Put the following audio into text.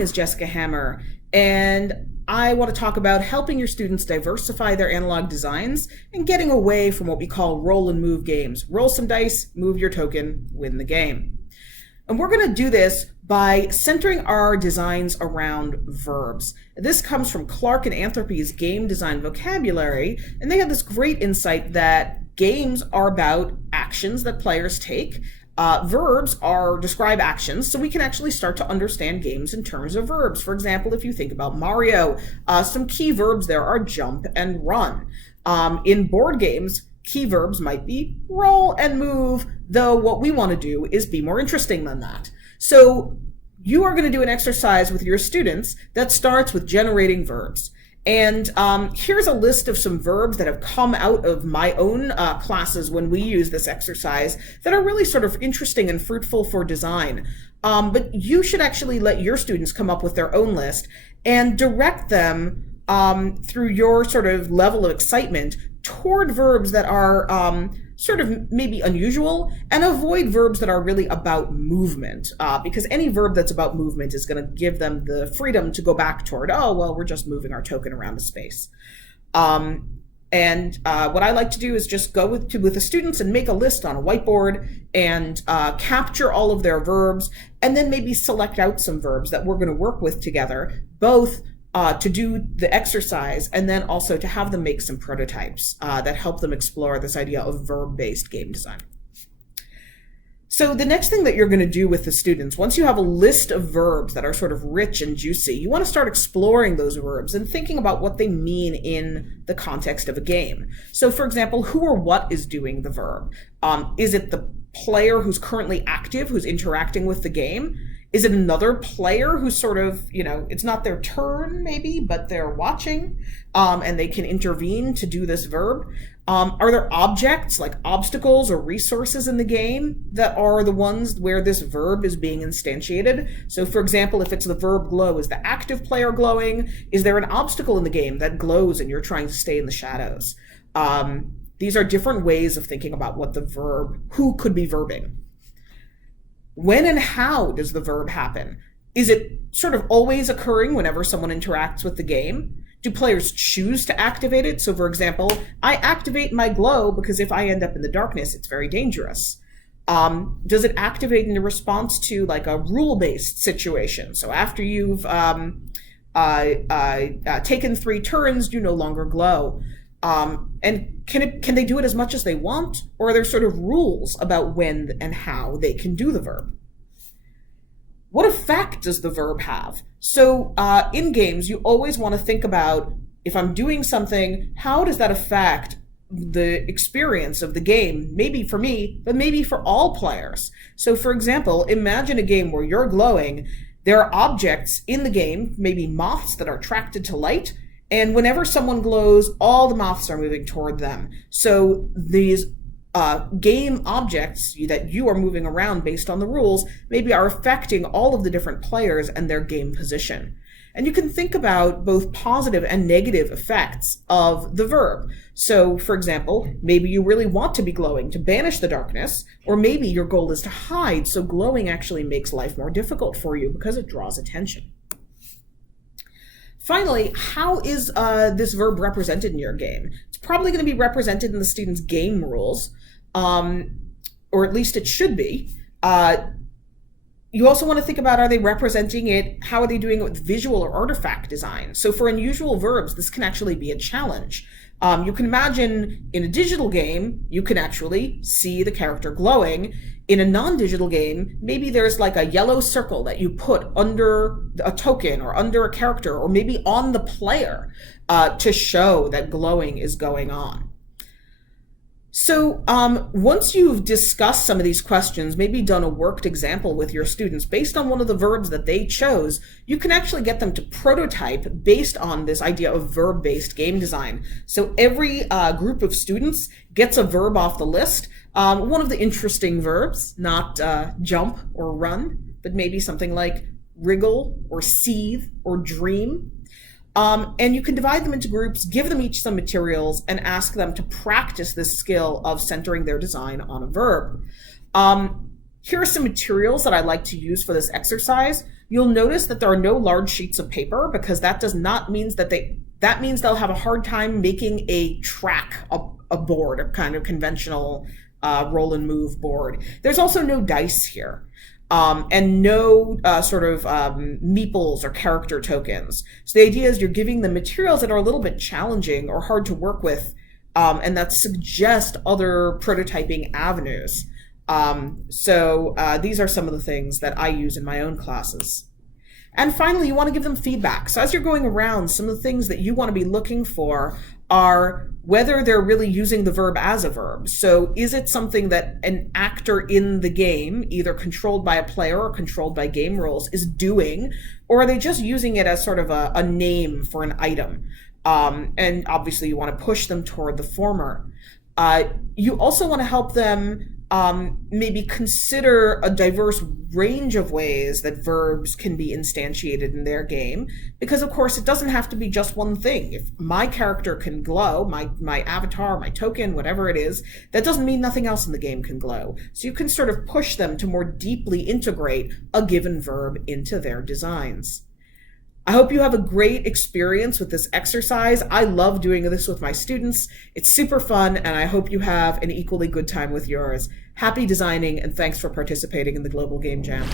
name is Jessica Hammer, and I want to talk about helping your students diversify their analog designs and getting away from what we call roll and move games. Roll some dice, move your token, win the game. And we're going to do this by centering our designs around verbs. This comes from Clark and Anthropy's game design vocabulary, and they have this great insight that games are about actions that players take. Verbs describe actions, so we can actually start to understand games in terms of verbs. For example, if you think about Mario, some key verbs there are jump and run. In board games, key verbs might be roll and move, though what we want to do is be more interesting than that. So you are going to do an exercise with your students that starts with generating verbs. And here's a list of some verbs that have come out of my own classes when we use this exercise that are really sort of interesting and fruitful for design. But you should actually let your students come up with their own list and direct them through your sort of level of excitement toward verbs that are sort of maybe unusual, and avoid verbs that are really about movement, because any verb that's about movement is going to give them the freedom to go back toward, oh, well, we're just moving our token around the space. What I like to do is just go with the students and make a list on a whiteboard and capture all of their verbs, and then maybe select out some verbs that we're going to work with together, both to do the exercise and then also to have them make some prototypes that help them explore this idea of verb-based game design. So the next thing that you're going to do with the students, once you have a list of verbs that are sort of rich and juicy, you want to start exploring those verbs and thinking about what they mean in the context of a game. So for example, who or what is doing the verb? Is it the player who's currently active, who's interacting with the game? Is it another player who's sort of, it's not their turn maybe, but they're watching and they can intervene to do this verb? Are there objects like obstacles or resources in the game that are the ones where this verb is being instantiated? So for example, if it's the verb glow, is the active player glowing? Is there an obstacle in the game that glows and you're trying to stay in the shadows? These are different ways of thinking about what the verb, who could be verbing. When and how does the verb happen? Is it sort of always occurring whenever someone interacts with the game? Do players choose to activate it? So for example, I activate my glow because if I end up in the darkness, it's very dangerous. Does it activate in response to like a rule-based situation? So after you've taken 3 turns, you no longer glow. And can they do it as much as they want? Or are there sort of rules about when and how they can do the verb? What effect does the verb have? So in games, you always want to think about, if I'm doing something, how does that affect the experience of the game? Maybe for me, but maybe for all players. So for example, imagine a game where you're glowing. There are objects in the game, maybe moths that are attracted to light, and whenever someone glows, all the moths are moving toward them. So these game objects that you are moving around based on the rules maybe are affecting all of the different players and their game position. And you can think about both positive and negative effects of the verb. So, for example, maybe you really want to be glowing to banish the darkness, or maybe your goal is to hide, so glowing actually makes life more difficult for you because it draws attention. Finally, how is this verb represented in your game? It's probably going to be represented in the students' game rules, or at least it should be. You also want to think about, are they representing it? How are they doing it with visual or artifact design? So for unusual verbs, this can actually be a challenge. You can imagine in a digital game, you can actually see the character glowing. In a non-digital game, maybe there's like a yellow circle that you put under a token or under a character or maybe on the player to show that glowing is going on. So once you've discussed some of these questions, maybe done a worked example with your students based on one of the verbs that they chose, you can actually get them to prototype based on this idea of verb-based game design. So every group of students gets a verb off the list. One of the interesting verbs, not jump or run, but maybe something like wriggle or seethe or dream. And you can divide them into groups, give them each some materials, and ask them to practice this skill of centering their design on a verb. Here are some materials that I like to use for this exercise. You'll notice that there are no large sheets of paper because that does not means that means they'll have a hard time making a track, a board, a kind of conventional roll and move board. There's also no dice here. And no meeples or character tokens. So the idea is you're giving them materials that are a little bit challenging or hard to work with, and that suggest other prototyping avenues. These are some of the things that I use in my own classes. And finally, you want to give them feedback. So as you're going around, some of the things that you want to be looking for are whether they're really using the verb as a verb. So is it something that an actor in the game, either controlled by a player or controlled by game rules, is doing, or are they just using it as sort of a name for an item? And obviously you want to push them toward the former. You also want to help them maybe consider a diverse range of ways that verbs can be instantiated in their game, because of course it doesn't have to be just one thing. If my character can glow, my avatar, my token, whatever it is, that doesn't mean nothing else in the game can glow. So you can sort of push them to more deeply integrate a given verb into their designs. I hope you have a great experience with this exercise. I love doing this with my students. It's super fun, and I hope you have an equally good time with yours. Happy designing, and thanks for participating in the Global Game Jam.